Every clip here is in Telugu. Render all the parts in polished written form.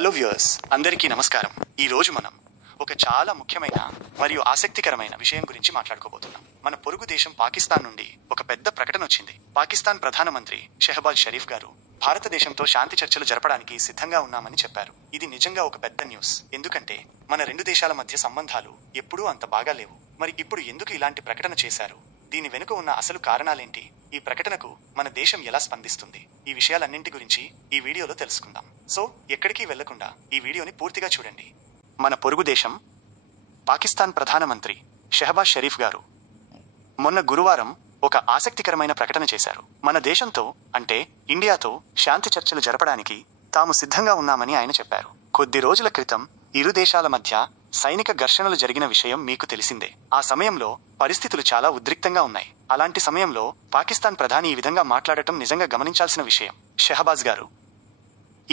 హలో వ్యూయర్స్, అందరికీ నమస్కారం. ఈ రోజు మనం ఒక చాలా ముఖ్యమైన మరియు ఆసక్తికరమైన విషయం గురించి మాట్లాడుకోబోతున్నాం. మన పొరుగు దేశం పాకిస్తాన్ నుండి ఒక పెద్ద ప్రకటన వచ్చింది. పాకిస్తాన్ ప్రధానమంత్రి షెహబాజ్ షరీఫ్ గారు భారతదేశంతో శాంతి చర్చలు జరపడానికి సిద్ధంగా ఉన్నామని చెప్పారు. ఇది నిజంగా ఒక పెద్ద న్యూస్. ఎందుకంటే మన రెండు దేశాల మధ్య సంబంధాలు ఎప్పుడూ అంత బాగా లేవు. మరి ఇప్పుడు ఎందుకు ఇలాంటి ప్రకటన చేశారు? దీని వెనుక ఉన్న అసలు కారణాలేంటి? ఈ ప్రకటనకు మన దేశం ఎలా స్పందిస్తుంది? ఈ విషయాలన్నింటి గురించి ఈ వీడియోలో తెలుసుకుందాం. సో ఎక్కడికి వెళ్లకుండా ఈ వీడియోని పూర్తిగా చూడండి. మన పొరుగు దేశం పాకిస్తాన్ ప్రధానమంత్రి షెహబాజ్ షరీఫ్ గారు మొన్న గురువారం ఒక ఆసక్తికరమైన ప్రకటన చేశారు. మన దేశంతో అంటే ఇండియాతో శాంతి చర్చలు జరపడానికి తాము సిద్ధంగా ఉన్నామని ఆయన చెప్పారు. కొద్ది రోజుల క్రితం ఇరు దేశాల మధ్య సైనిక ఘర్షణలు జరిగిన విషయం మీకు తెలిసిందే. ఆ సమయంలో పరిస్థితులు చాలా ఉద్రిక్తంగా ఉన్నాయి. అలాంటి సమయంలో పాకిస్తాన్ ప్రధాని ఈ విధంగా మాట్లాడటం నిజంగా గమనించాల్సిన విషయం. షెహబాజ్ గారు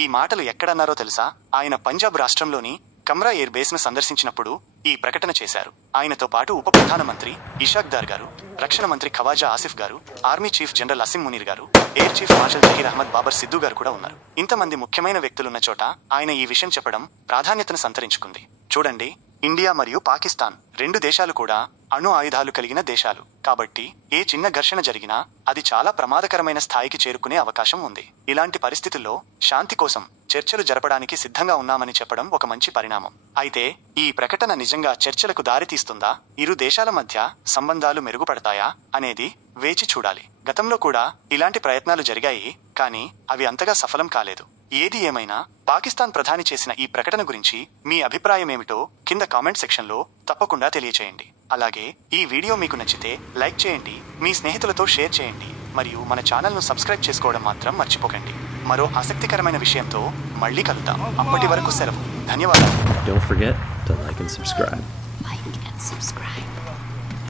ఈ మాటలు ఎక్కడన్నారో తెలుసా? ఆయన పంజాబ్ రాష్ట్రంలోని కమ్రా ఎయిర్ బేస్ ను సందర్శించినప్పుడు ఈ ప్రకటన చేశారు. ఆయనతో పాటు ఉప ప్రధానమంత్రి ఇషాక్ దార్ గారు, రక్షణ మంత్రి ఖవాజా ఆసిఫ్ గారు, army chief general Asim Munir గారు, air chief marshal Zaheer Ahmed Babar Sidhu గారు కూడా ఉన్నారు. ఇంతమంది ముఖ్యమైన వ్యక్తులున్న చోట ఆయన ఈ విషయం చెప్పడం ప్రాధాన్యతను సంతరించుకుంది. చూడండి, ఇండియా మరియు పాకిస్తాన్ రెండు దేశాలు కూడా అణు ఆయుధాలు కలిగిన దేశాలు. కాబట్టి ఏ చిన్న ఘర్షణ జరిగినా అది చాలా ప్రమాదకరమైన స్థాయికి చేరుకునే అవకాశం ఉంది. ఇలాంటి పరిస్థితుల్లో శాంతి కోసం చర్చలు జరపడానికి సిద్ధంగా ఉన్నామని చెప్పడం ఒక మంచి పరిణామం. అయితే ఈ ప్రకటన నిజంగా చర్చలకు దారితీస్తుందా? ఇరు దేశాల మధ్య సంబంధాలు మెరుగుపడతాయా అనేది వేచి చూడాలి. గతంలో కూడా ఇలాంటి ప్రయత్నాలు జరిగాయి, కానీ అవి అంతగా సఫలం కాలేదు. ఏది ఏమైనా పాకిస్తాన్ ప్రధాని చేసిన ఈ ప్రకటన గురించి మీ అభిప్రాయం ఏమిటో కింద కామెంట్ సెక్షన్లో తప్పకుండా తెలియచేయండి. అలాగే ఈ వీడియో మీకు నచ్చితే లైక్ చేయండి, మీ స్నేహితులతో షేర్ చేయండి, మరియు మన ఛానల్ను సబ్స్క్రైబ్ చేసుకోవడం మాత్రం మర్చిపోకండి. మరో ఆసక్తికరమైన విషయంతో మళ్ళీ కలుద్దాం. అప్పటి వరకు సెలవు. ధన్యవాదాలు. Don't forget to like and subscribe. Like and subscribe.